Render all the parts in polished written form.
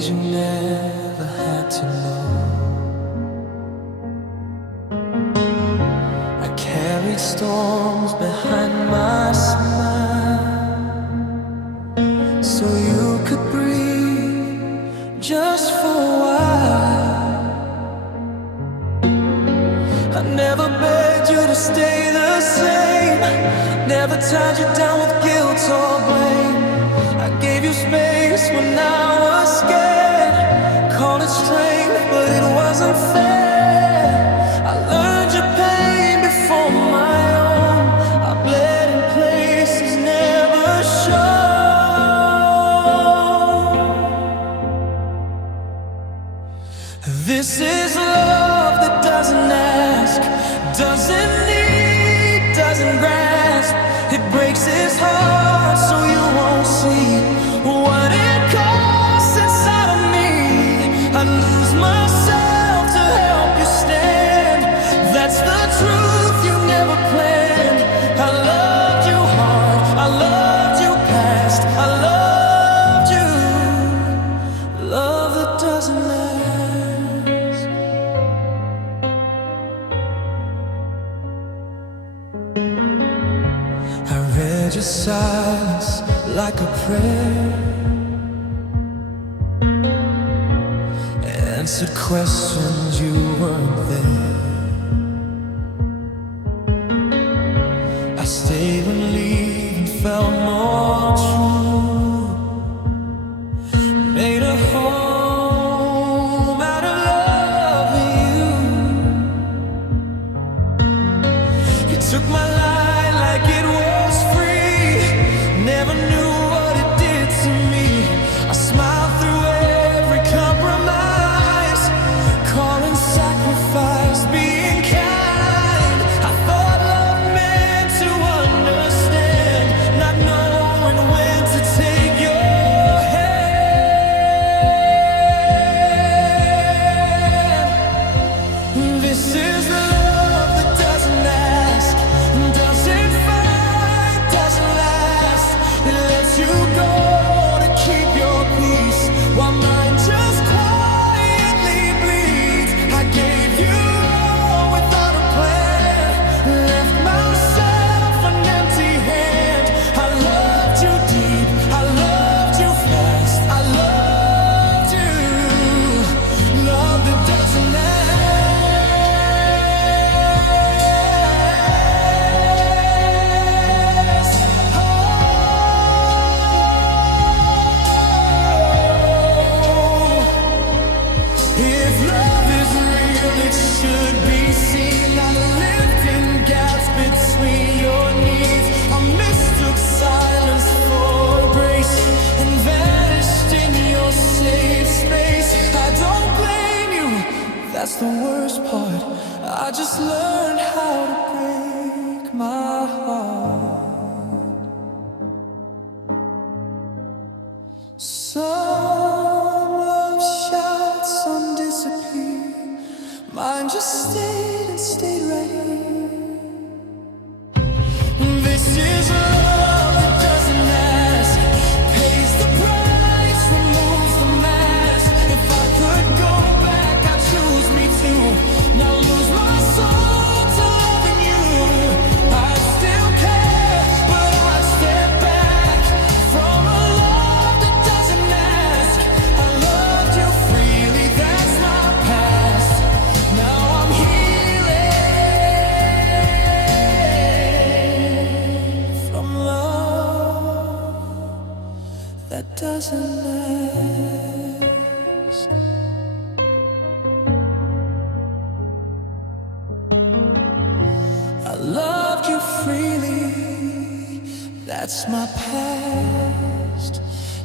ways you never had to know. I carried storms behind my smile, so you could breathe just for a while. I never begged you to stay the same, never tied you down with guilt or blame. I gave you space when I was scared, called it strength, but it wasn't fair. I learned your pain before my own. I bled in places never shown. This is love that doesn't ask, doesn't need, doesn't grasp. It breaks his heart so you won't see what it costs inside of me. I lose myself to help you stand. That's the truth you never planned. I loved you hard, I loved you past, I loved you. Love that doesn't last. I read your silence like a prayer, answered questions you weren't there. I stayed when leaving felt more true, made a home out of loving you. You took my life like it was free, never knew what it did to me. I smiled through every compromise, calling sacrifice being kind. I thought love meant to understand, not knowing when to take your hand. This is love that doesn't ask, doesn't fight, doesn't last. It lets you go to keep your peace, while mine just quietly bleeds. I gave you all without a plan, left myself an empty hand. I loved you deep, I loved you fast, I loved you. Love that doesn't last. If love is real, it should be seen. I lived in gaps between your needs. I mistook silence for grace and vanished in your safe space. I don't blame you, that's the worst part. I just learned how to break my heart. Some love shot, some disappeared. Mine just stayed and stayed right here. This is love that doesn't last, pays the price, removes the mask. If I could go back, I'd choose me too. Now lose my soul to loving you. I'd still care, but I'd step back from a love that doesn't ask. I loved you freely, that's my past. Now I'm healing from love that doesn't last. I loved you freely, that's my past.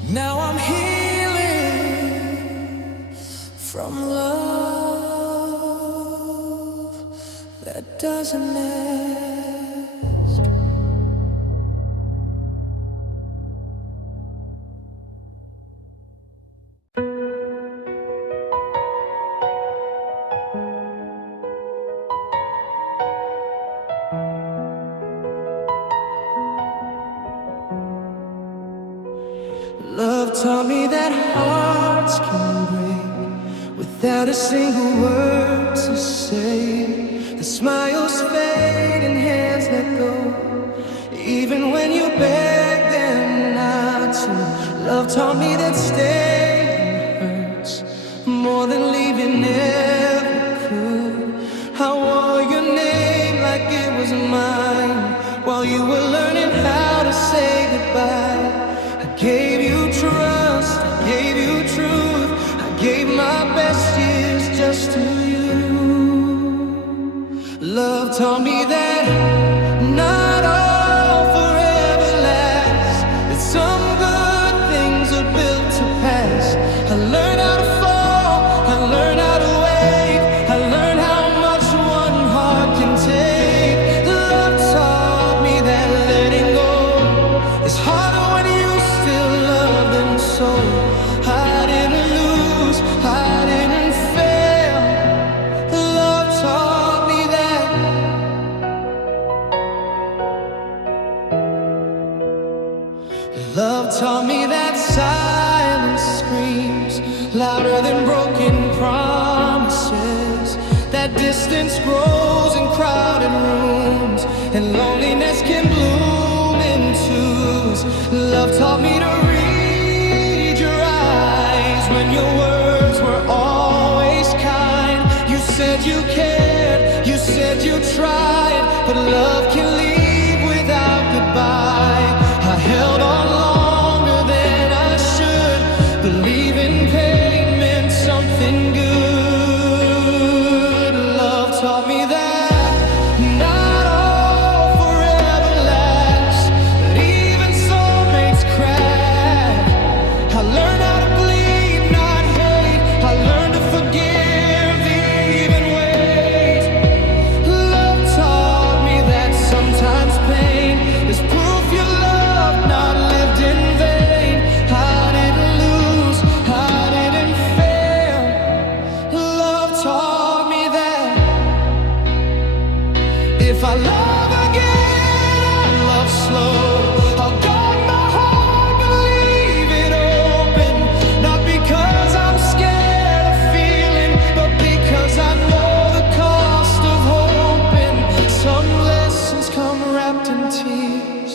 Now I'm healing from love that doesn't last. Love taught me that hearts hearts can break without a single word to say. The smiles fade and hands let go, even when you beg them not to. Love taught me that staying hurts more than leaving ever could. I wore your name like it was mine while you were learning how to say goodbye. I gave you trust, I gave you truth, I gave my best years just to you. Love taught me that not all forever lasts, that some good things are built to pass. I learned how to fall, I learned how to wait, I learned how much one heart can take. Love taught me that letting go is harder when you still love them so. I didn't lose, I didn't fail. Love taught me that. Love taught me that silence screams louder than broken promises, that distance grows in crowded rooms, and loneliness can bloom in twos. Love taught me to read your eyes when your words were always kind. You said you cared, you said you tried, but love can leave without goodbye. I held on longer than I should, believing pain meant something good. Love taught me that not all forever lasts, that even soulmates crack. I learned how to bleed, not hate. I learned to forgive, even wait. Love taught me that sometimes pain is proof you love, not lived in vain. I didn't lose, I didn't fail. Love taught me that if I love again, I'll love slow. I'll guard my heart, but leave it open. Not because I'm scared of feeling, but because I know the cost of hoping. Some lessons come wrapped in tears,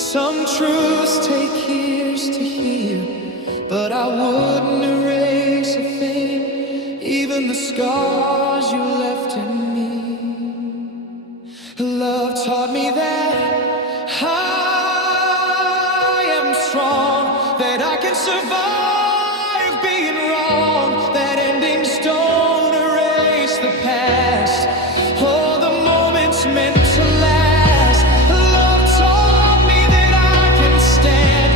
some truths take years to hear, but I wouldn't erase a thing, even the scars you left in me. Love taught me that I am strong, that I can survive being wrong, that endings don't erase the past, all the moments meant to last. Love taught me that I can stand,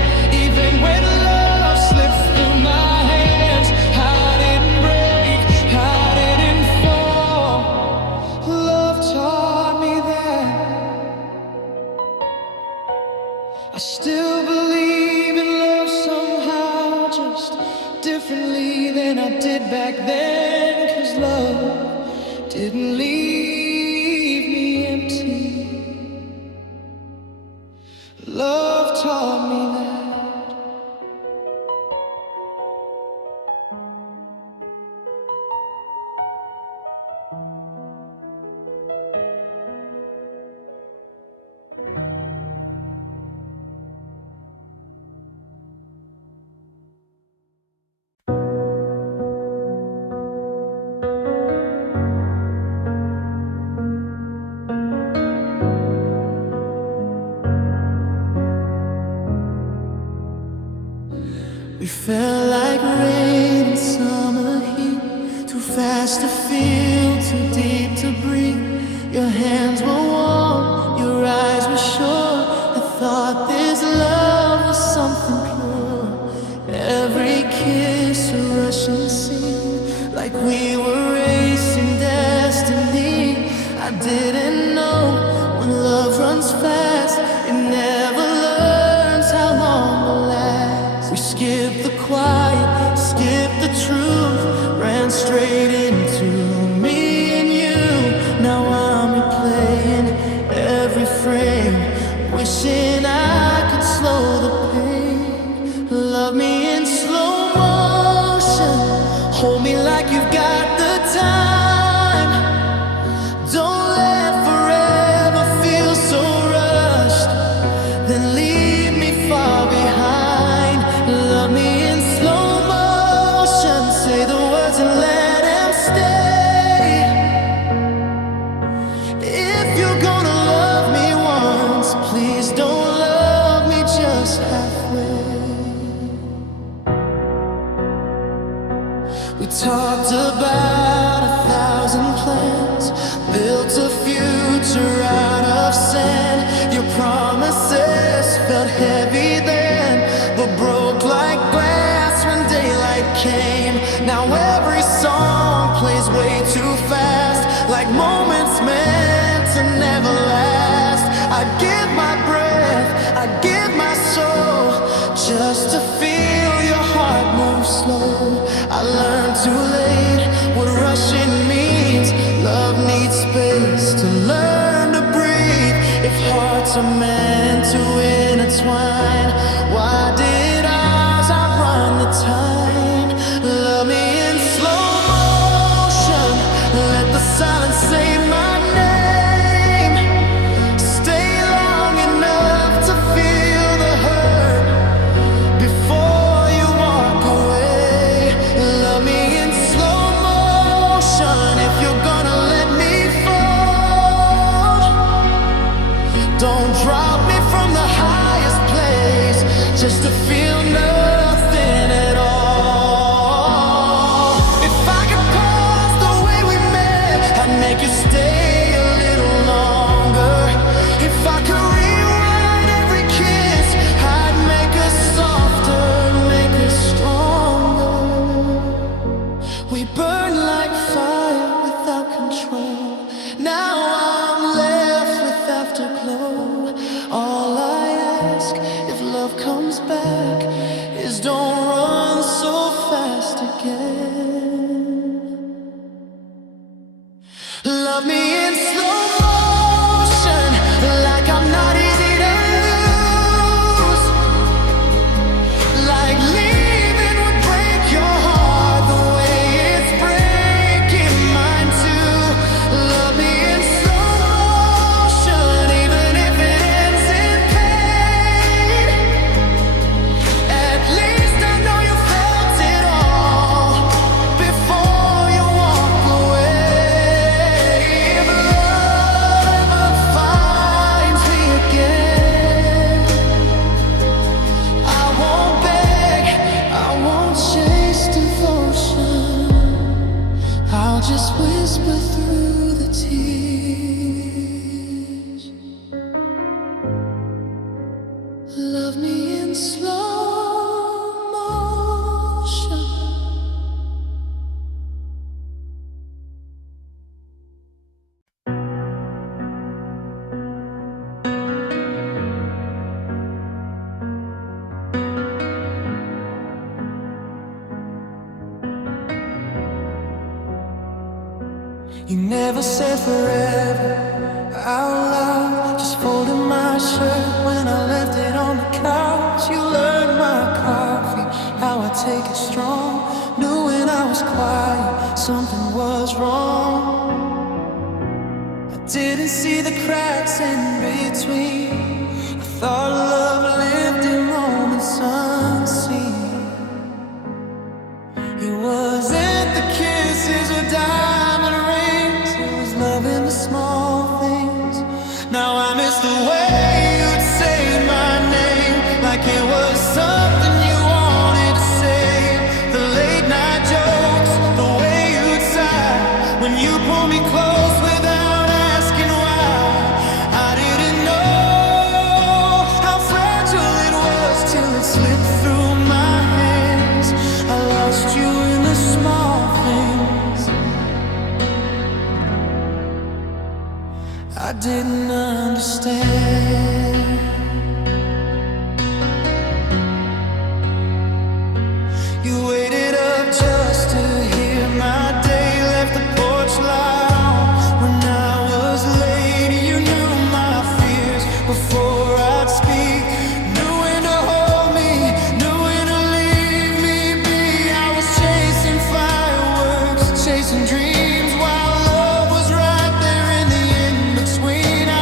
even when love slips through my hands. I didn't break, I didn't fall. Love taught me that. I still believe in love somehow, just differently than I did back then. 'Cause love didn't leave me empty. Love taught me that. We felt like rain in summer heat, too fast to feel, too deep to breathe. Your hands were warm, your eyes were sure. I thought this love was something pure. Every kiss a rushing scene, like we were racing destiny. I didn't know when love runs fast, it never learns how long to last. We skipped the quiet, skipped the truth, ran straight into me and you. Now I'm replaying every frame, wishing I could slow the pain. Love me in slow motion, We talked about 1,000 plans, built a future out of sand. Your promises felt heavy then, but broke like glass when daylight came. Now every song plays way too fast, like moments meant to never last. I give my breath, I give my soul, just to feel your heart move slow. I learned too late what rushing means. Love needs space to learn to breathe. If hearts are meant to intertwine, why did ours outrun the time? Love me in slow motion, let the silence say my name. Stay long enough to feel the hurt before you walk away. Love me in slow motion if you're gonna let me fall. Don't drop me from the highest place just to feel nothing at all. If I could pause the way we met, I'd make you stay a little longer. If I could rewrite every kiss, I'd make us softer, make us stronger. We burn like fire without control. Now I'm left with afterglow. All I ask, if love comes back, is don't run so fast again. Love me in slow motion, like I'm not easy to lose. Like leaving would break your heart the way it's breaking mine too. Love me in slow motion, even if it ends in pain. At least I know you felt it all before you walk away. If love ever finds me again, I won't beg, I won't chase devotion. I'll just whisper through the tears. Love me in slow motion. You never said forever out loud, just folding my shirt when I left it on the couch. You learned my coffee, how I take it strong. Knew when I was quiet, something was wrong. I didn't see the cracks in between. I thought love lived in moments unseen. It wasn't the kisses or diamond rings, it was love in the small things. Now I miss the way you'd say my name, like it was something you wanted to say. The late night jokes, the way you'd sigh when you pull me close without asking why. I didn't know how fragile it was till it slipped through my hands. I lost you in the small things. I didn't understand. You waited up just to hear my day, left the porch light on when I was late. You knew my fears before I'd speak, knew when to hold me, knew when to leave me be. I was chasing fireworks, chasing dreams, while love was right there in the in-between. I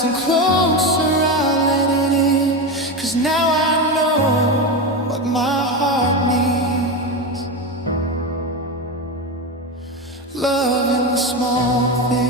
listen closer, I'll let it in. 'Cause now I know what my heart needs. Love in the small things.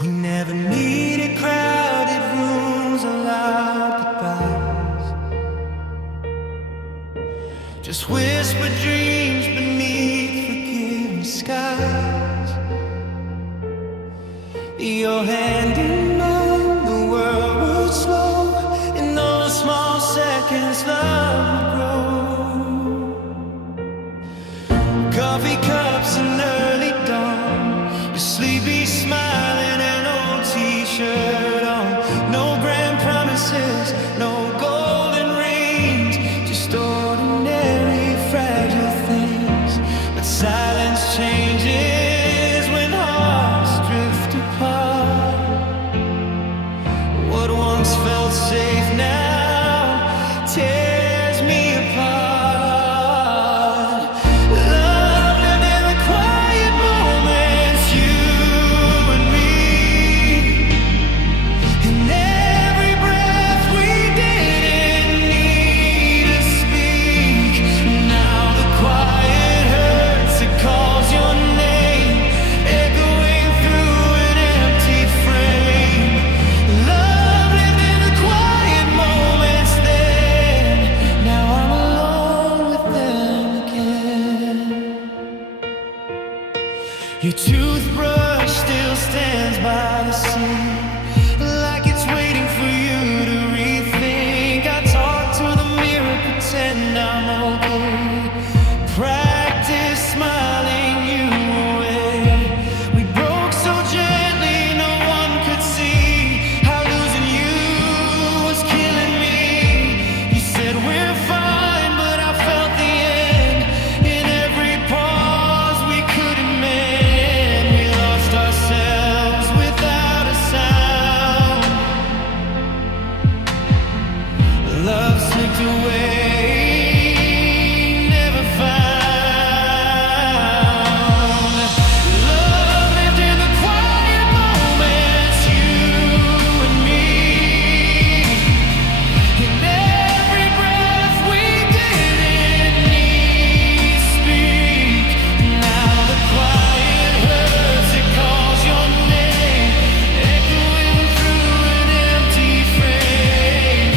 We never needed crowded rooms or loud goodbyes, just whispered dreams beneath forgiving skies. Your hand in mine, the world would slow. In those small seconds, love would grow. Coffee cups and early dawn, your sleepy smile and an old t-shirt on. No grand promises, no golden rings, just ordinary fragile things. But silence changes when hearts drift apart. What once felt safe now tears me apart. Love lived in the quiet moments, you and me. In every breath we didn't need to speak. Now the quiet hurts, it calls your name, echoing through an empty frame. Love lived in the quiet moments then. Now I'm alone with them again. Your toothbrush still stands by the sink, like it's waiting for you to rethink. I talk to the mirror, pretend I'm okay. Practice smiling you away. We broke so gently, no one could see how losing you was killing me. You said we're fine, but I felt the end in every pause we couldn't mend. We lost ourselves without a sound. Love slipped away, never found. Love lived in the quiet moments, you and me. In every breath we didn't need to speak. Now the quiet hurts, it calls your name, echoing through an empty frame.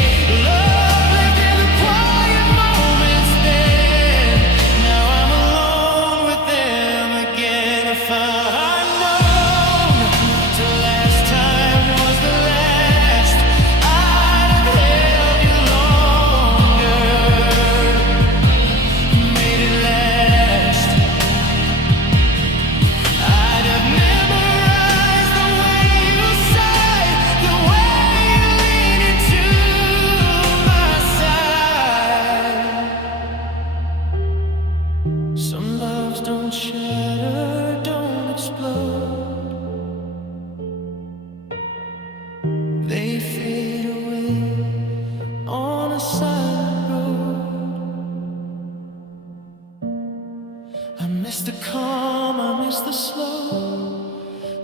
Love lived in the quiet moments then. Now I'm alone with them again. If I'd known the last time was the last, I'd have held you longer, made it last. I'd have memorized the way you sigh, the way you lean into my side. Some loves don't shatter, don't explode. They fade away on a silent road. I miss the calm, I miss the slow,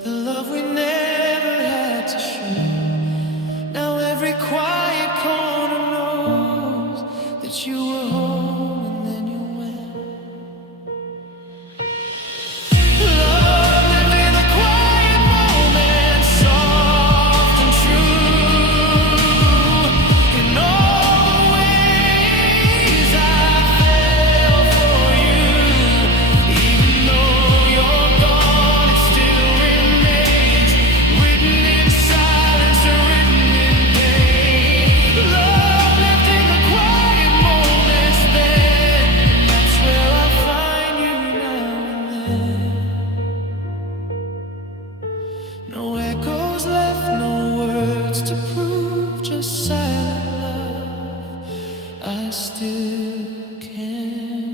the love we never had to share. Now every quiet corner knows that you were home and then you went. Love lived in the quiet moments, soft and true. In all the ways I fell for you, even though you're gone, it still remains written in silence or written in pain. Love lived in the quiet moments then. That's where I find you now and then. No echoes left, no words to prove, just silent love. I still can.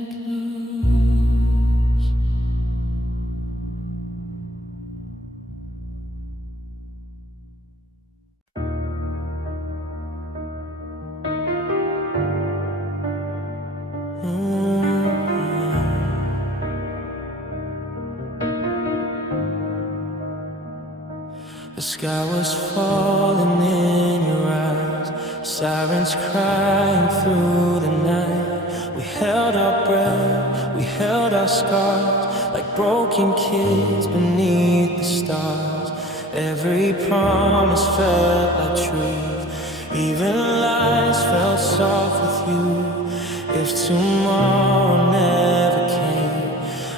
The sky was falling in your eyes, sirens crying through the night. We held our breath, we held our scars, like broken kids beneath the stars. Every promise felt like truth, even lies felt soft with you. If tomorrow never came,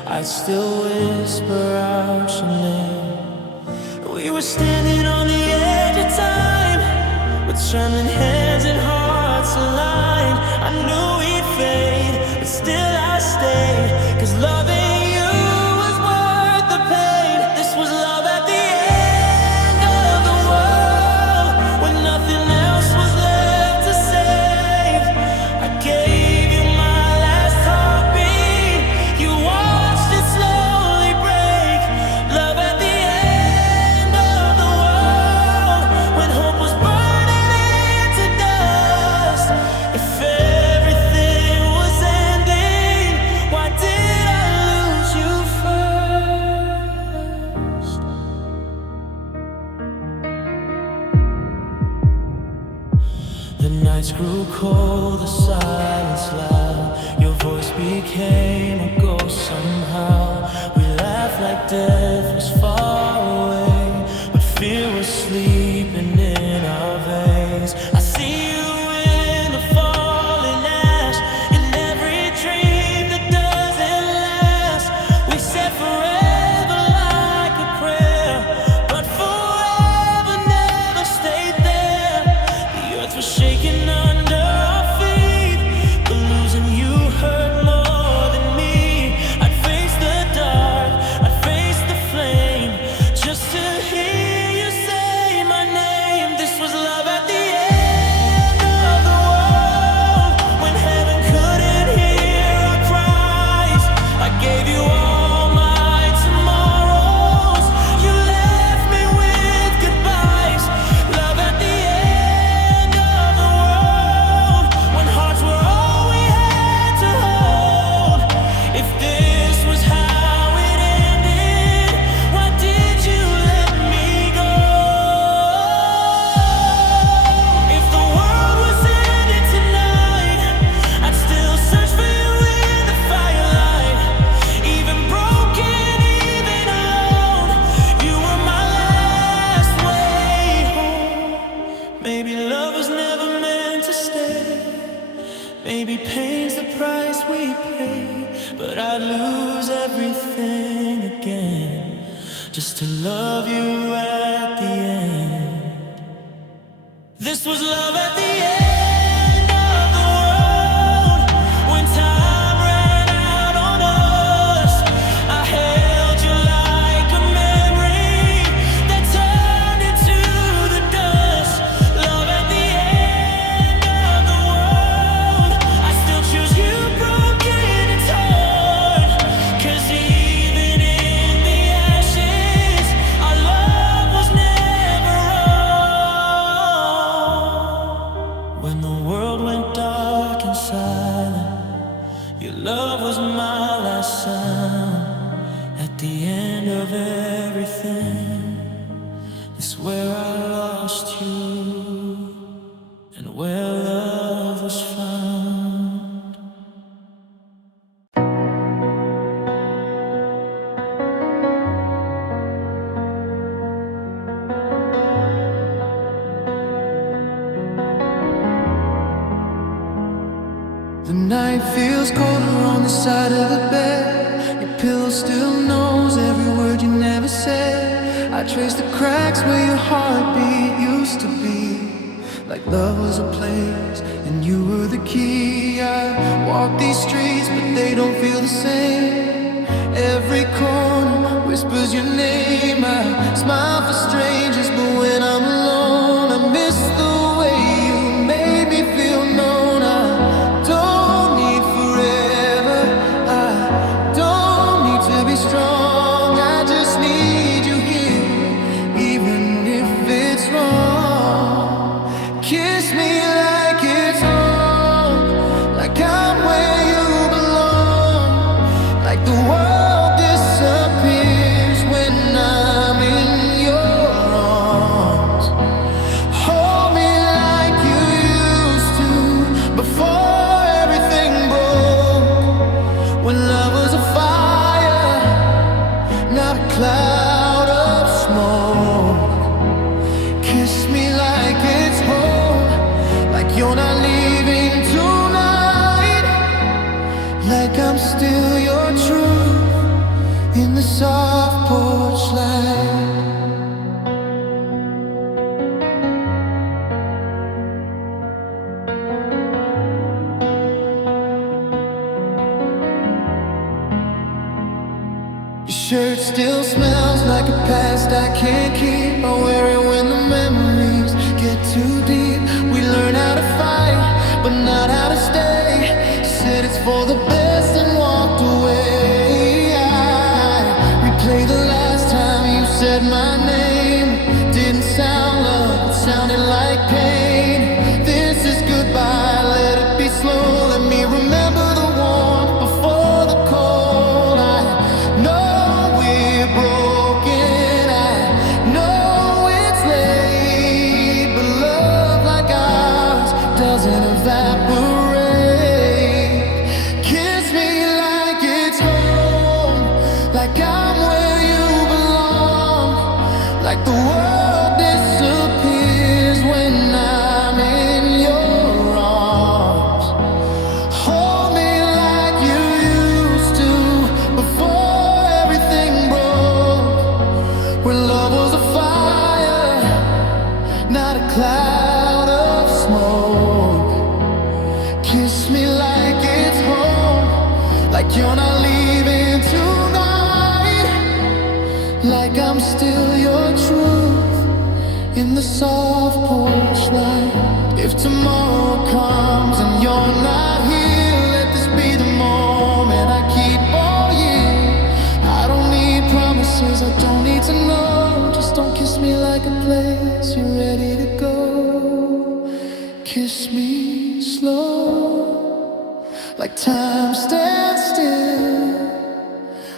I'd still whisper out your name. We were standing on the edge of time, with trembling hands and hearts aligned. I knew we'd fade, but still I stayed, 'cause loving you was worth the pain. This was love at the end of the world, when nothing else was left to save. I gave you my last heartbeat, you watched it slowly break. Love at the end of the world, when hope was burning into dust. If everything was ending, why did I lose you first? The nights grew cold, the silence loud. Your voice became a ghost somehow. We laughed like death was far away, but fear was sleeping in our veins. I see you in the falling ash, in every dream that doesn't last. We said forever like a prayer, but forever never stayed there. The earth was shaking under our feet, but losing you hurt more than me. I'd face the dark, I'd face the flame, just to hear you say my name. This was love at the end of the world, when heaven couldn't hear our cries. I gave you all my tomorrows, you left me with goodbyes. Love at the end of the world, when hearts were all we had to hold. If this was how it ended, why did you let me go? If the world was ending tonight, I'd still search for you in the firelight. Even broken, even alone, you were my last way home. Maybe love was never meant to stay, maybe pain's the price we pay, but I'd lose everything again just to love you at the end. This was love at the end of the world, when time ran out on us. I held you like a memory that turned into the dust. Love at the end of the world, I still choose you broken and torn, 'cause even in the ashes, our love was never wrong. When the world went dark and silent, your love was my last sound. At the end of everything, it's where I lost you, and where love was found. The night feels colder on the side of the bed. Your pillow still knows every word you never said. I trace the cracks where your heartbeat used to be, like love was a place and you were the key. I walk these streets, but they don't feel the same. Every corner whispers your name. I smile for strangers, but when I'm alone, I miss the way you made me feel known. I don't need forever, I don't need to be strong. I just need you here, even if it's wrong. Kiss me like it's home, like I'm where you belong, like the world disappears when I'm in your arms. shirt still smells like a past I can't keep. I wear it when the memories get too deep. We learn how to fight, but not how to stay. Said it's for the best and walked away. I replay the last time you said my name. Didn't sound love, it sounded like pain. This is goodbye, let it be slow. Let me remember the warmth before the cold. I know we're broken, I know it's late, but love like ours doesn't evaporate. Kiss me like it's home, like I'm where you belong, like the world disappears when I'm in your arms. Hold me like you used to before everything broke, when love was a fire, not a cloud of smoke. Kiss me like it's home, like you're not leaving tonight, like I'm still your truth in the soft porch light. If tomorrow comes and you're not here, let this be the moment I keep all year. I don't need promises, I don't need to know. Just don't kiss me like a place you're ready to go. Kiss me slow, like time stands still,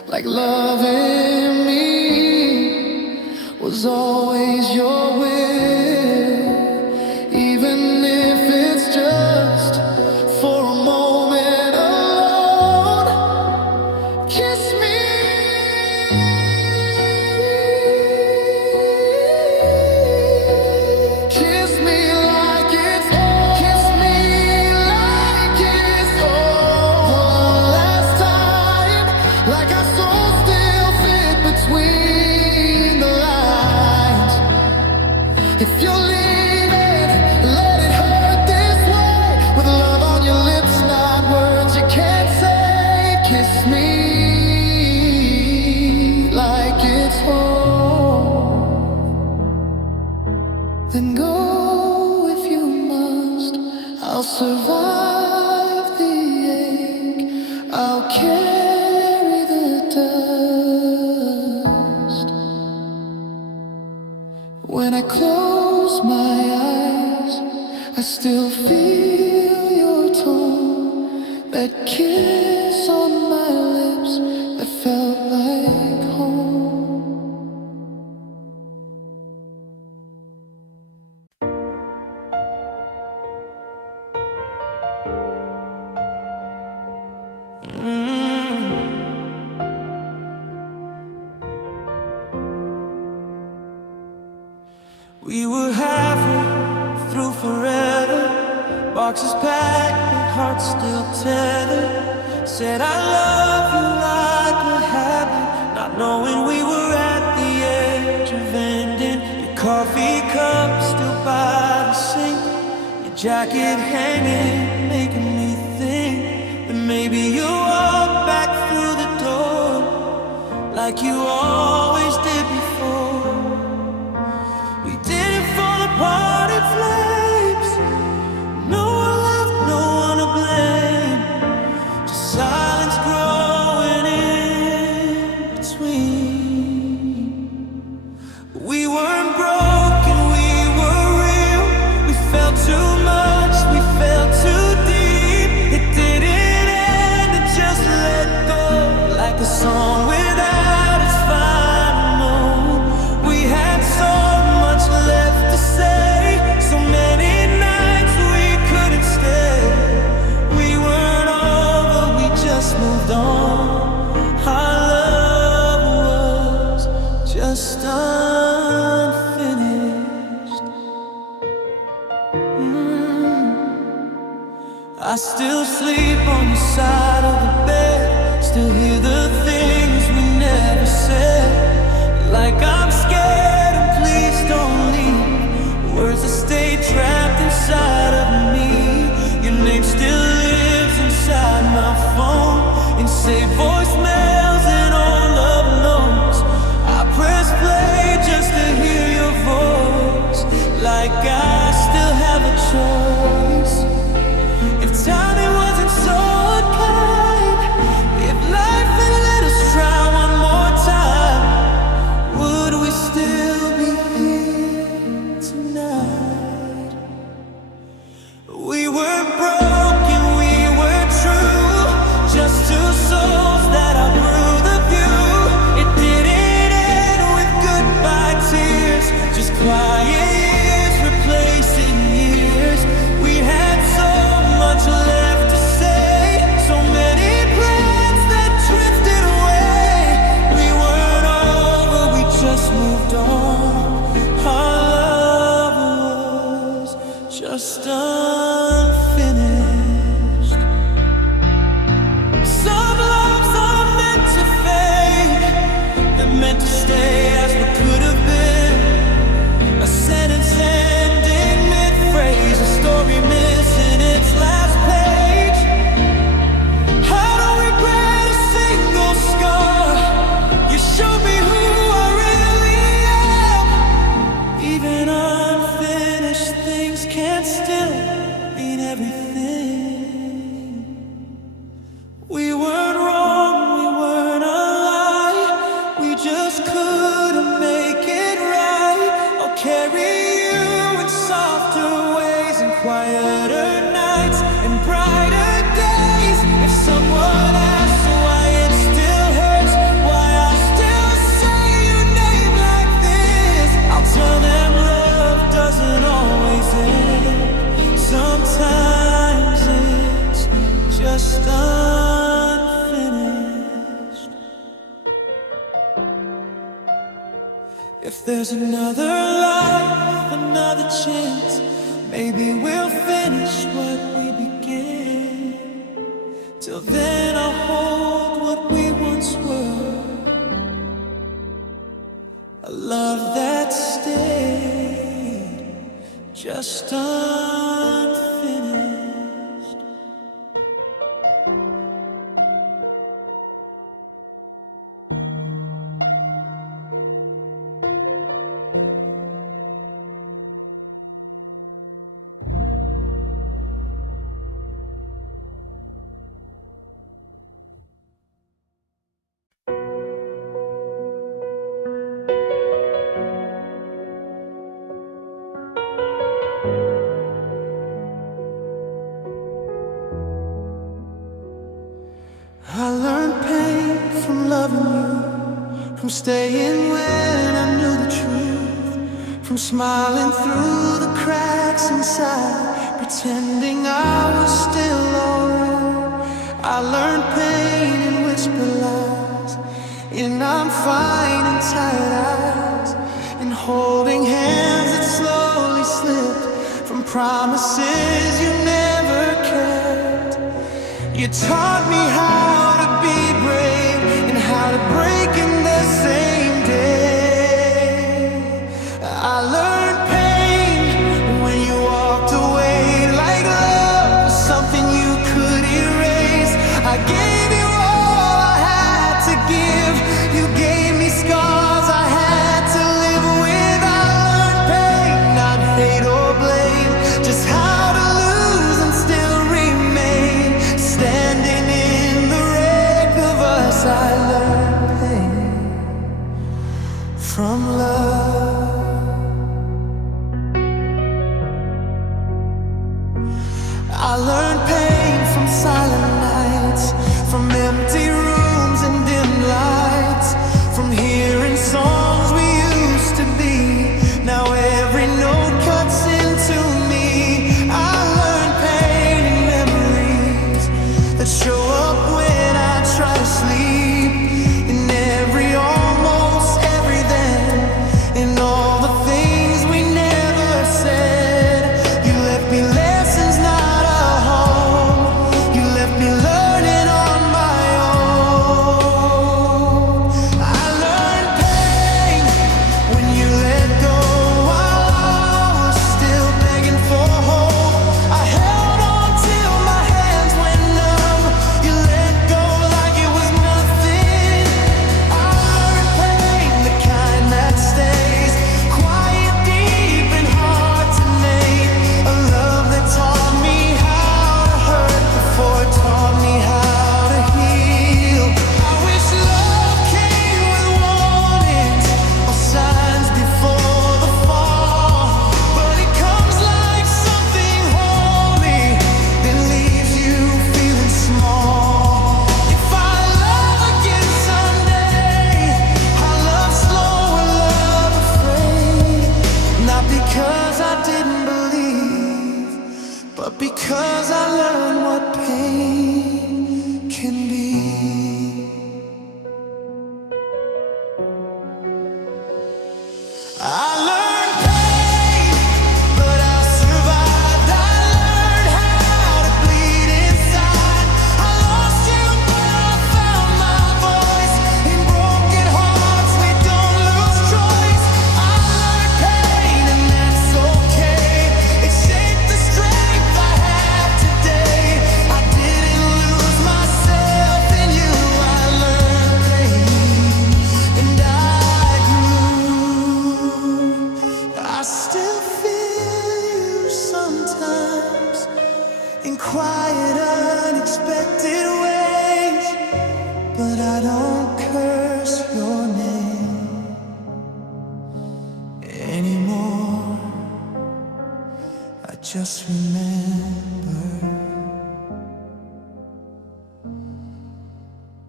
like loving me was always your will, even if it's just for a moment alone. Kiss me. Kiss me like it's home. Kiss me like it's home. One last time, like our souls still fit between the lines. If you're leaving, let it hurt this way. With love on your lips, not words you can't say. Kiss me like it's home. Then go if you must. I'll survive the ache. I'll carry the dust. When I close my eyes, I still feel your tone. That kiss on my lips that felt like home. We were halfway through forever, boxes packed but hearts still tethered. Said I love you like a habit, not knowing we were at the edge of ending. Your coffee cup still by the sink, your jacket hanging, making me think that maybe you'll walk back through the door like you always did before. We did it for the party flames. No one left, no one to blame. Just silence growing in between. We weren't broken, we were real. We felt too much, we felt too deep. It didn't end, it just let go, like a song without its final note. We had so much left to say, so many nights we couldn't stay. We weren't over, we just moved on. Our love was just unfinished. I still sleep on your side of the bed, still hear the things we never said. Like I'm scared and please don't leave, words that stay trapped inside of me. Your name still lives inside my phone, in saved voicemails and all love knows. If there's another life, another chance, maybe we'll finish what we began. Till then I'll hold what we once were, a love that stayed just unfinished. I learned pain from loving you, from staying when I knew the truth, from smiling through the cracks inside, pretending I was still alright. I learned pain in whisper lies, in I'm fine and tired eyes, in holding hands that slowly slipped from promises you never kept. You taught me how to be brave and how to break in the same day. I learned pain when you walked away, like love was something you could erase. I gave you all I had to give. You gave me scars I had to live with. I learned pain, not hate or blame, just how to lose and still remain. Standing in the wreck of us, I learned pain from love. I learned pain from silent nights, from empty rooms and dim lights, from hearing songs we used to be. Now every note cuts into me. I learned pain in memories that show up when I try to sleep, in every almost every then, in all the things we never said. You left me lessons, not a home. You left me learning on my own. I learned pain when you let go while I was still begging for hope. I held on till my hands went numb. You let go like it was nothing. I learned pain, the kind that stays quiet, deep, and hard to name. A love that taught me how to hurt before it taught me how to heal. I wish love came with warnings or signs before the fall, but it comes like something holy, then leaves you feeling small. If I love again someday, I love slow and love afraid, not because I didn't believe, but because I learned what pain can be. I learned pain, but I survived. I learned how to bleed inside. I lost you, but I found my voice. In broken hearts, we don't lose choice. I learned pain, and that's okay. It shaped the strength I have today. I didn't lose myself in you. I learned pain, and I grew. I still feel you sometimes, in quiet, unexpected ways, but I don't curse your name anymore. I just remember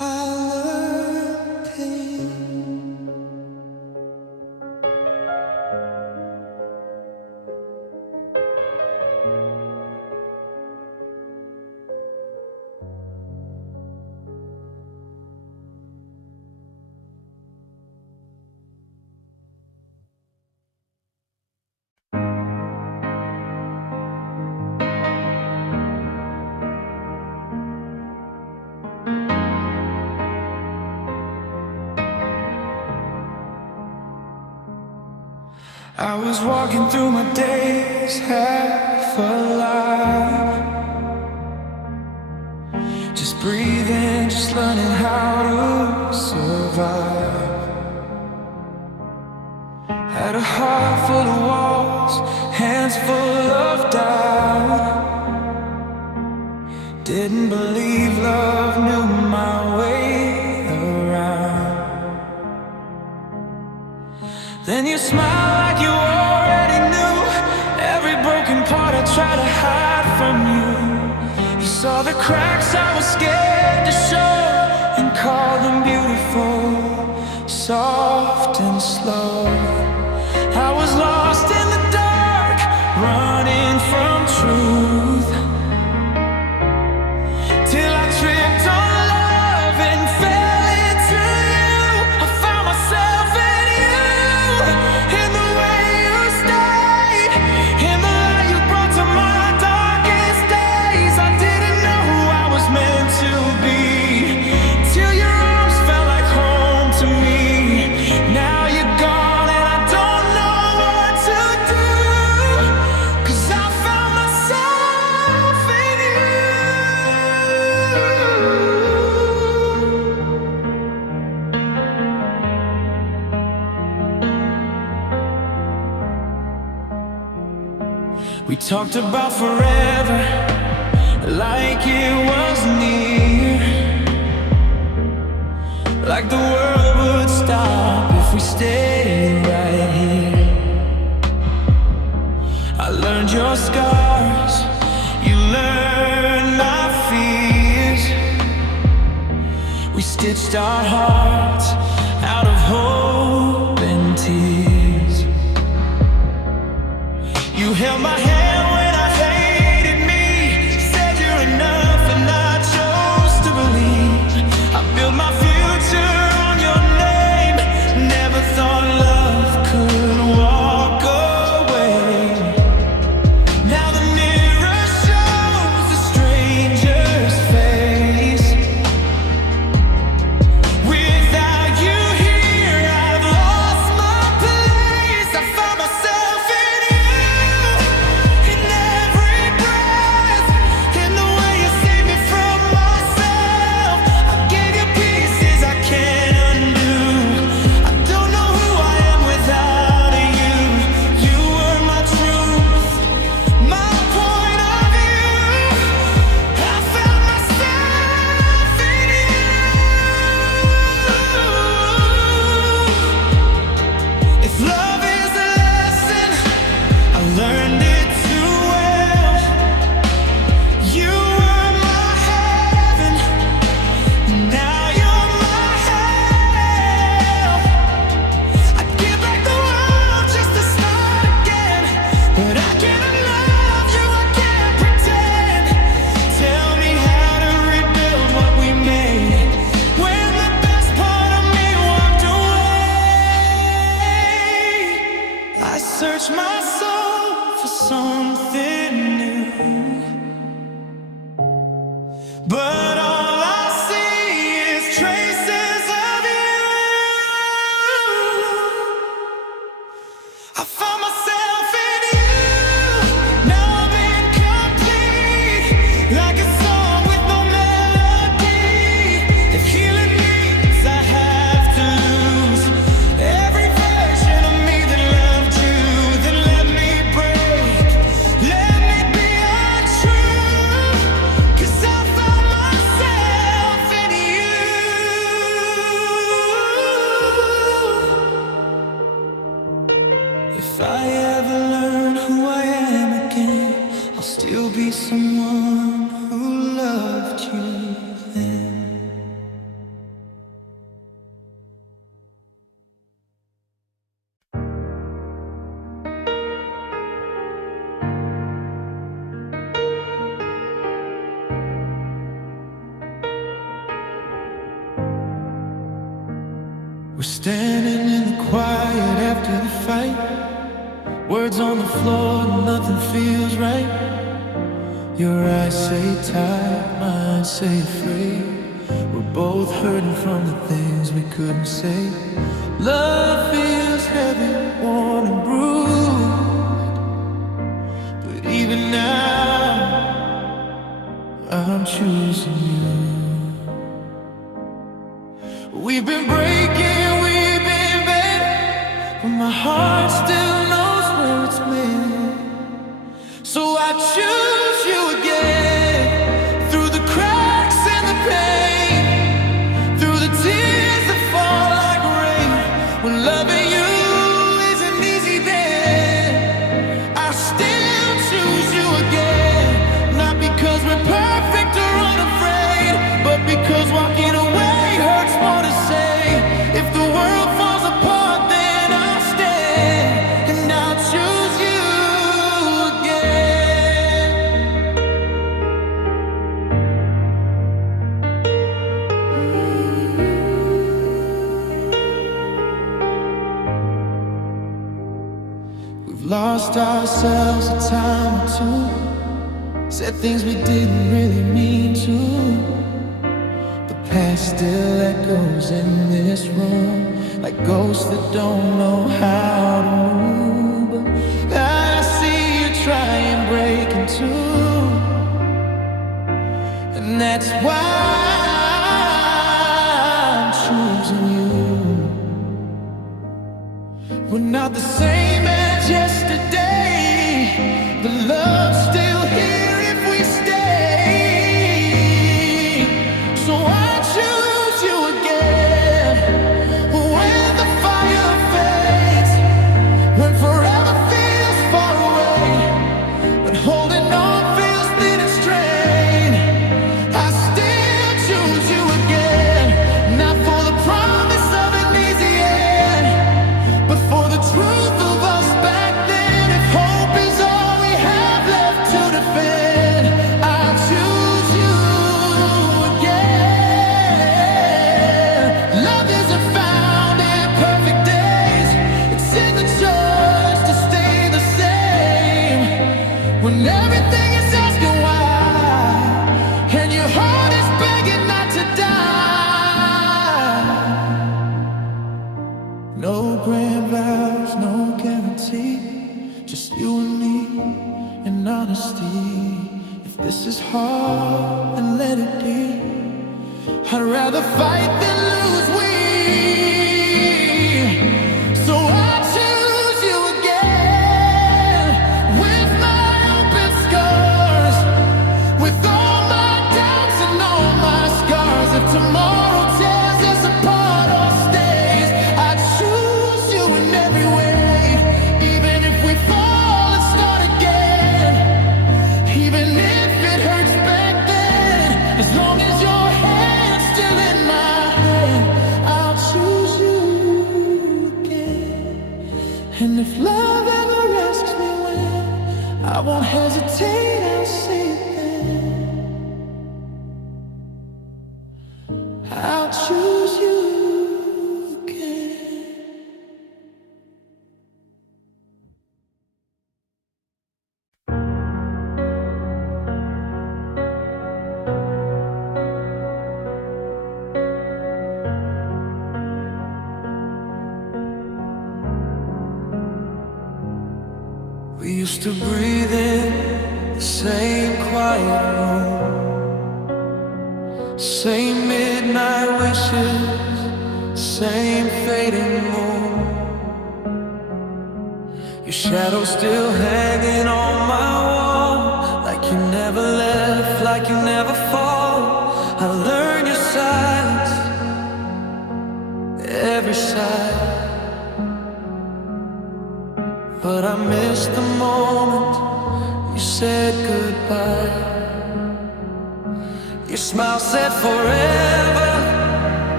I learned pain. I was walking through my days half alive, just breathing, just learning how to survive. Had a heart full of walls, hands full of doubt. Didn't believe love knew my way around. Then you smile like you already knew every broken part I tried to hide from you. You saw the cracks I was scared to show and called them beautiful, soft and slow. I was lost in the dark, running from truth, till I tripped on love and fell into you. I found myself in you, in the way you stayed, in the light you brought to my darkest days. I didn't know who I was meant to be, till your arms felt like home to me. Now you're gone and I don't know what to do, 'cause I found myself in you. We talked about forever, like it was near, like the world would stop if we stayed right here. I learned your scars, you learned my fears. We stitched our hearts out of hope and tears. You held my hand when I hated me, said you're enough and I chose to believe. I built my future on your name, never thought love could walk away. Now the mirror shows a stranger's face. Without you here, I've lost my place. I found myself in you, in every breath, in the way you saved me from myself. I gave you pieces I can't undo. I don't know who I am without you. You were my truth, my point of view. I found myself in you. If love is a lesson, I learned it too well. You were my heaven, now you're my hell. I'd give back the world just to start again, but I cannot love you, I can't pretend. Tell me how to rebuild what we made, when the best part of me walked away. I searched my soul for something new, but all I see is traces of you. I found myself in you, now I'm incomplete, like a song with no melody. If healing means I have to lose every version of me that loved you, then let me break, let me be untrue, 'cause I found myself in you. If I ever learn who I am again, I'll still be someone who loved you then. We're standing in the quiet after the fight, words on the floor, nothing feels right. Your eyes say tired, mine say afraid. We're both hurting from the things we couldn't say. Love feels heavy, worn and bruised. now I'm choosing you. We've been breaking, we've been bent, but my heart still knows where it's been. So I choose you again, through the cracks and the pain, through the tears that fall like rain. When loving you isn't easy, then I still choose you again. Not because we're perfect or unafraid, but because walking away hurts more to say. If the world falls apart, then I'll stand and I'll choose you again. We've lost ourselves a time or two, said things we didn't really mean to. The past still echoes in this room, like ghosts that don't know how to move. I see you try and break into, and that's why I'm choosing you. We're not the same as yesterday, the love's still here if we stay. So I choose you again, when the fire fades, when forever feels far away, when holding on feels thin and strained. I still choose you again, not for the promise of an easy end, but for the truth of us back then. If hope is all we have left to defend, I choose you again. Love isn't found in perfect days, it's in the choice to stay the same. When everything is asking why, and your heart is begging not to die. No grand vows, no guarantee, just you and me and honesty. If this is hard, then let it be. I'd rather fight than lose we. So I choose you again, with my open scars, with all my doubts and all my scars. If tomorrow tears us apart or stays, I choose you in every way. Even if we fall and start again, even if it hurts back then, as long as your hand's still in my hand, I'll choose you again. And if love ever asks me when, I won't hesitate, I'll say it then. I'll choose you again. We used to breathe in the same quiet room, same midnight wishes, same fading moon. Your shadow still hanging on my wall, like you never left, like you never fall. I learned your silence, every side, but I missed the moment you said goodbye. Your smile said forever,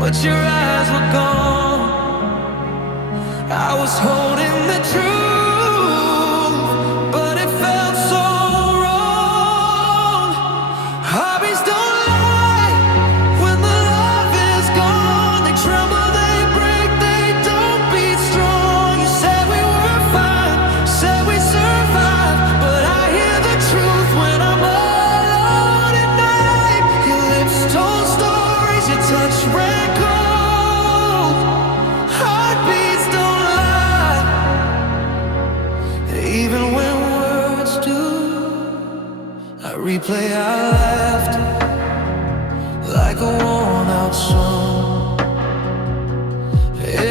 but your eyes were gone. I was holding the truth, but it felt so wrong. Hobbies don't lie when the love is gone. They tremble, they break, they don't beat strong. You said we were fine, said we survived, but I hear the truth when I'm alone at night. Your lips told stories, your touch ran cold. Heartbeats don't lie, even when words do. like a worn out song.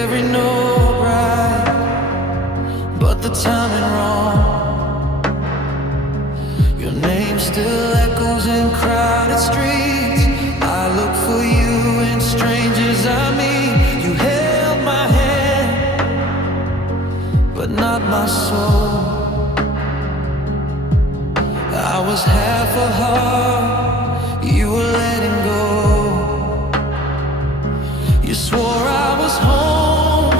Every note right, but the timing wrong. Your name still echoes in crowded streets. I look for you in strangers I meet. You held my hand, but not my soul. I was half a heart, you were letting go. You swore I was home,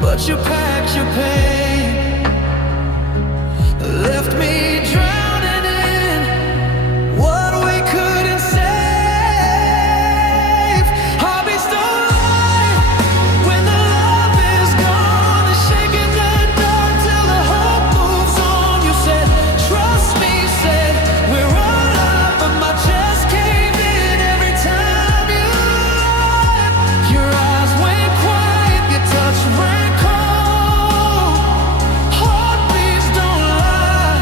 but you packed your pain, left me drowning in what we couldn't save. Heartbeats don't lie when the love is gone. The shaking the dark till the hope moves on. You said, trust me, said we're alive, but my chest caved in every time you lied. Your eyes went quiet, your touch ran cold. Heartbeats don't lie,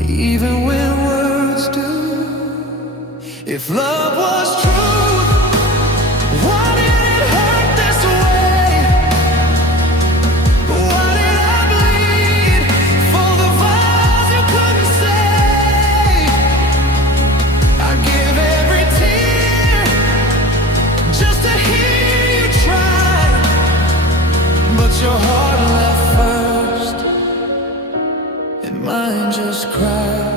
even when words do. If love was true, why did it hurt this way? Why did I bleed for the vows you couldn't say? I give every tear just to hear you try, but your heart left first and mine just cried.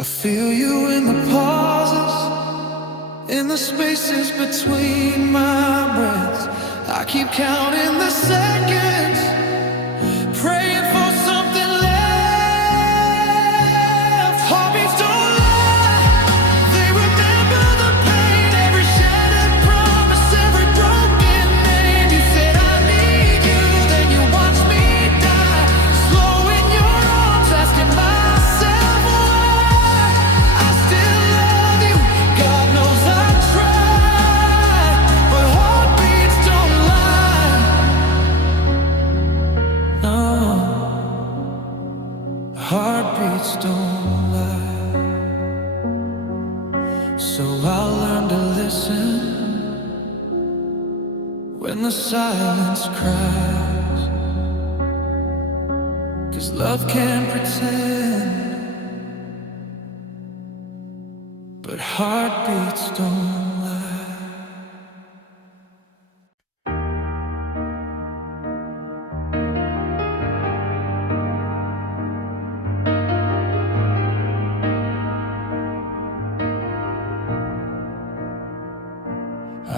I feel you in the pauses, in the spaces between my breaths. I keep counting the seconds, praying for something left. Heartbeats don't lie, they remember the pain. Every shattered promise, every broken name. You said I need you, then you watched me die. Slow in your arms, asking myself why. I still love you, God knows I tried, but heartbeats don't lie. No, heartbeats don't lie. So I'll learn to listen when the silence cries, 'cause love can't pretend, but heartbeats don't lie.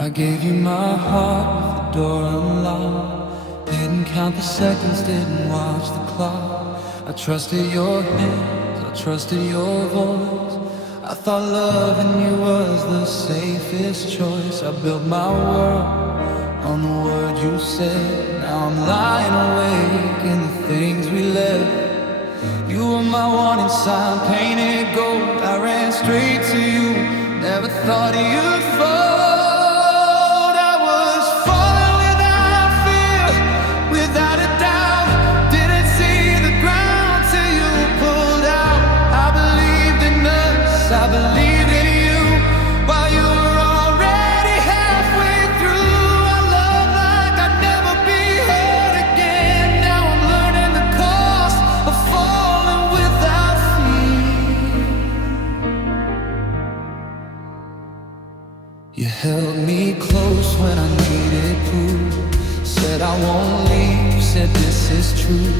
I gave you my heart with the door unlocked. Didn't count the seconds, didn't watch the clock. I trusted your hands, I trusted your voice. I thought loving you was the safest choice. I built my world on the word you said. Now I'm lying awake in the things we left. You were my warning sign, painted gold. I ran straight to you, never thought you'd fall. I believed in you while you were already halfway through. I love like I'd never be hurt again. Now I'm learning the cost of falling without fear. You held me close when I needed proof. Said I won't leave, said this is true.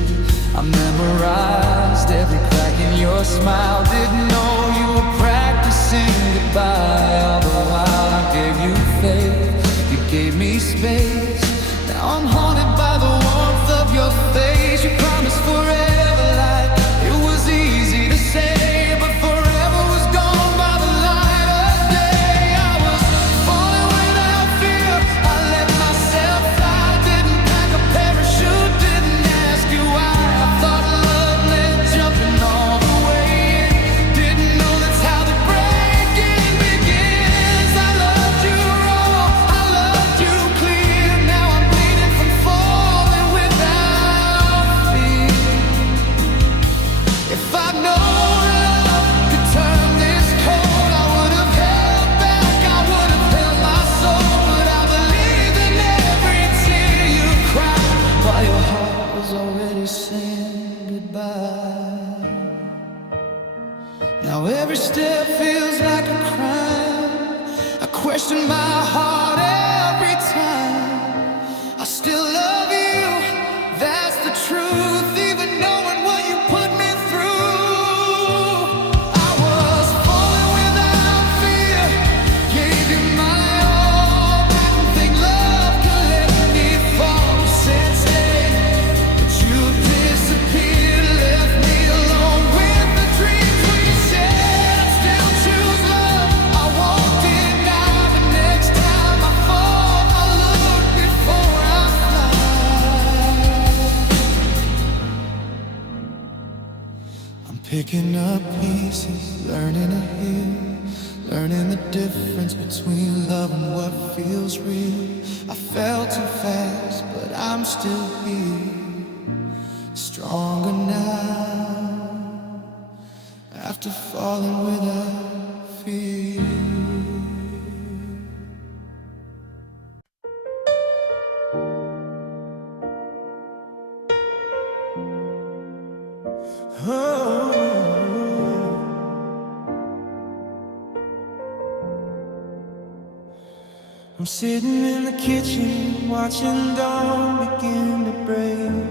I memorized every crack in your smile. Didn't know you were practicing goodbye. All the while I gave you faith, you gave me space. Now I'm haunted by the warmth of your face. You promised forever like it was easy to say, but forever was gone by the light of day. I was falling without fear, I let myself fly. Didn't pack a parachute, didn't ask you why. I thought love meant jumping all the way in. Didn't know that's how the breaking begins. I loved you raw, I loved you clear. Now I'm bleeding from feels like a crime. I question my heart every time. I still love you, that's the truth, even knowing what you put me through. I was falling without fear, gave you my all, didn't think love could let me fall. You said stay, but you disappeared, left me alone with the dreams we shared. I still choose love, I won't deny, but next time I fall, I look before I fly. I'm picking up pieces, learning to heal, learning the difference between love and what feels real. I fell too fast, but I'm still here, stronger now, after falling without fear. I'm sitting in the kitchen, watching dawn begin to break,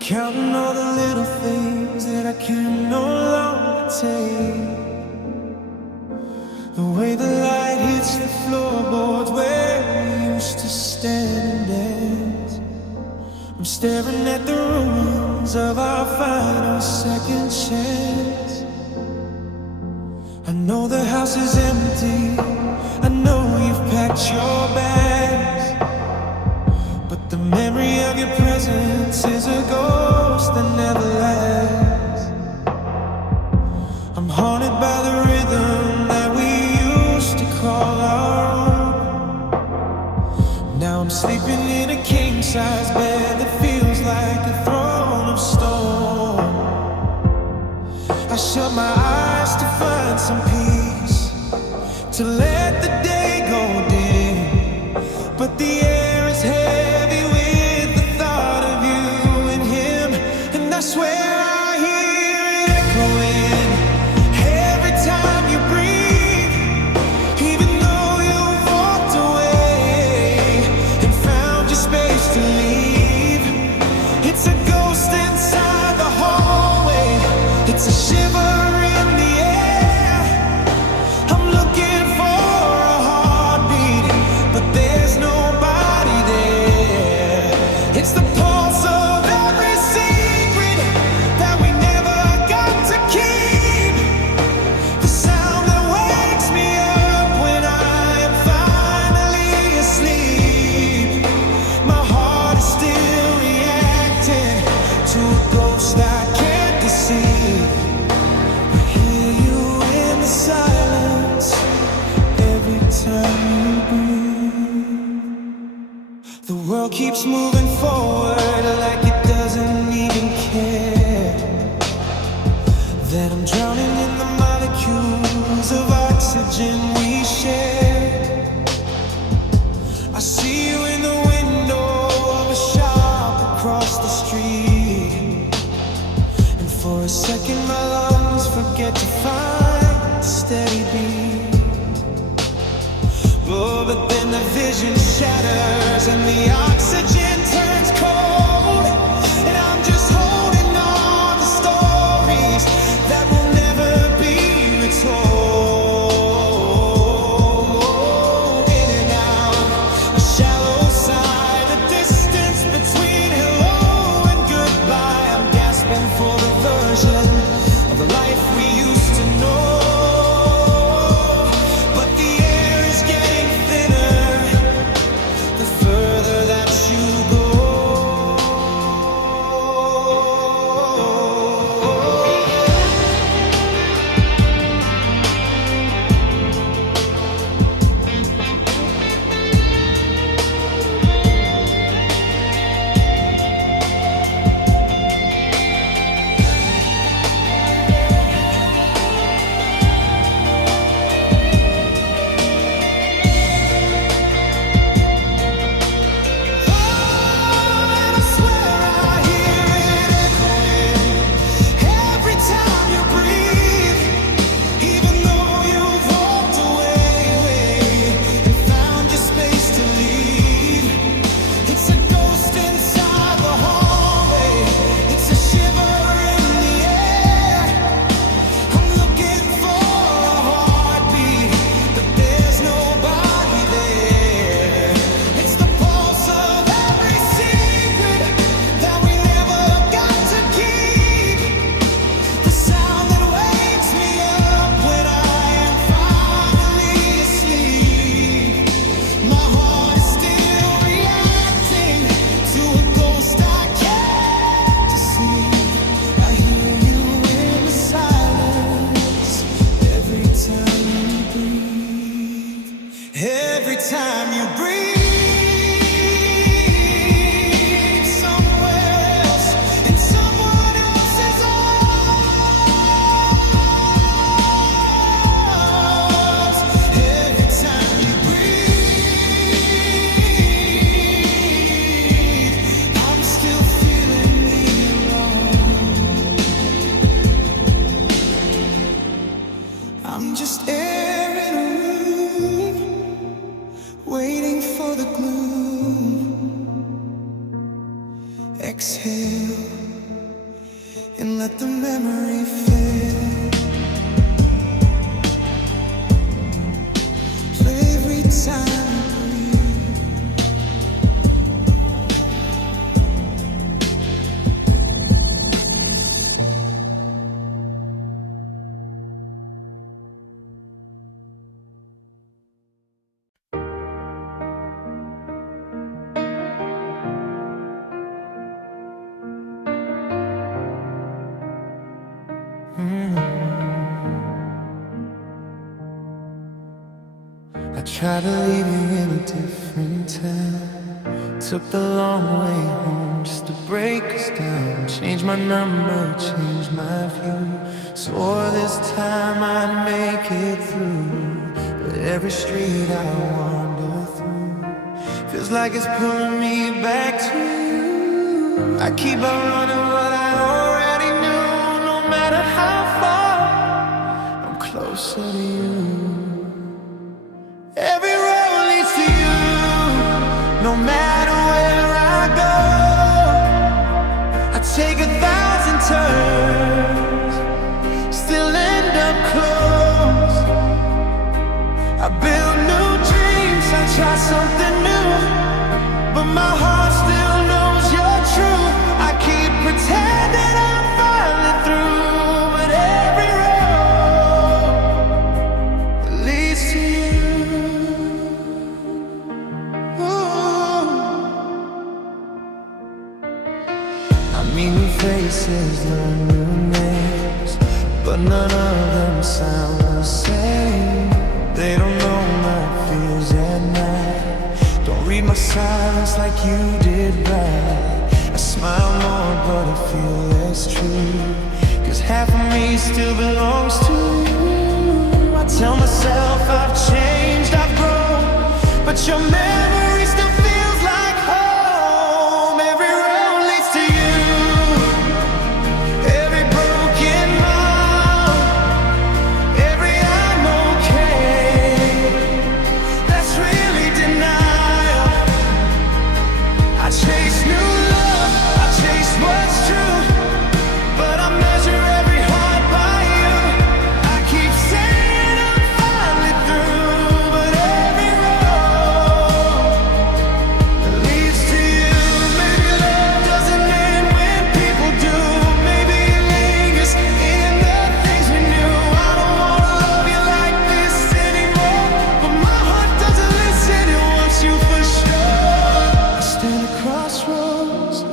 counting all the little things that I can no longer take. The way the light hits the floorboards where we used to stand and dance. I'm staring at the ruins of our final second chance. I know the house is empty, I know you've packed your bags, but the memory of your presence is a ghost that never lasts. I'm haunted by the rhythm that we used to call our own. Now I'm sleeping in a king-size bed that feels like a throne of stone. I shut my eyes to find some peace, to let the day go dim, but the air is heavy with the thought of you and him, and I swear I hear it echoing every time you breathe, even though you walked away and found your space to leave. It's a ghost inside the hallway, it's a shiver in the air. I'm looking for a heartbeat, but there's nobody there. It's the pulse of every secret that we never got to keep, the sound that wakes me up when I am finally asleep. My heart is still reacting to a ghost I can't deceive. I hear you in the silence every time you breathe. The world keeps moving forward like it doesn't even care that I'm drowning in the molecules of oxygen we share. I see you in the window of a shop across the street, and for a second my lungs forget to find a steady beat. Oh, but then the vision shatters and the oxygen turns cold, and I'm just holding on to stories that will never be retold. In and out, a shallow sigh, the distance between hello and goodbye. I'm gasping for the version of the life we used to know. I'm just air in a room, waiting for the gloom. Exhale and let the memory fade. So every time I tried to leave you in a different town. Took the long way home just to break us down. Changed my number, changed my view. Swore this time I'd make it through. But every street I wander through feels like it's pulling me back to you. I keep on running what I already knew. No matter how far, I'm closer to you. Every road leads to you. No matter where I go, I take 1,000 turns, still end up close. I build new dreams, I try something new, but my heart still knows you're true. I keep pretending I'm finally through, but every road leads to you. Meet new faces, learn new names, but none of them sound the same. They don't know my fears at night, don't read my silence like you did right. I smile more but I feel less true, 'cause half of me still belongs to you. I tell myself I've changed, I've grown, but your memory still feels like home. Every road leads to you.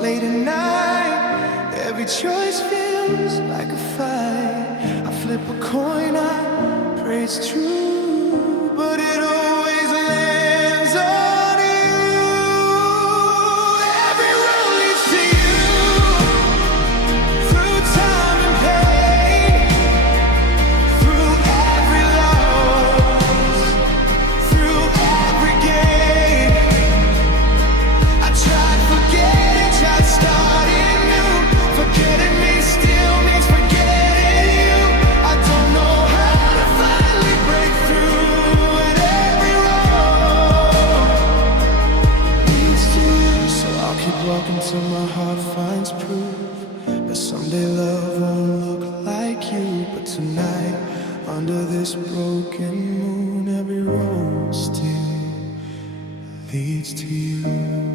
Late at night, every choice feels like a fight. I flip a coin, I pray it's true, but it always lands on you. Every road leads to you, through time and pain, through every loss, through every gain. I tried forgetting, tried starting new. Forgetting me still means forgetting you. I don't know how to finally break through, and every road leads to you. So I'll keep walking till my heart finds proof that someday love won't look like you. But tonight, under this broken moon, every road still leads to you.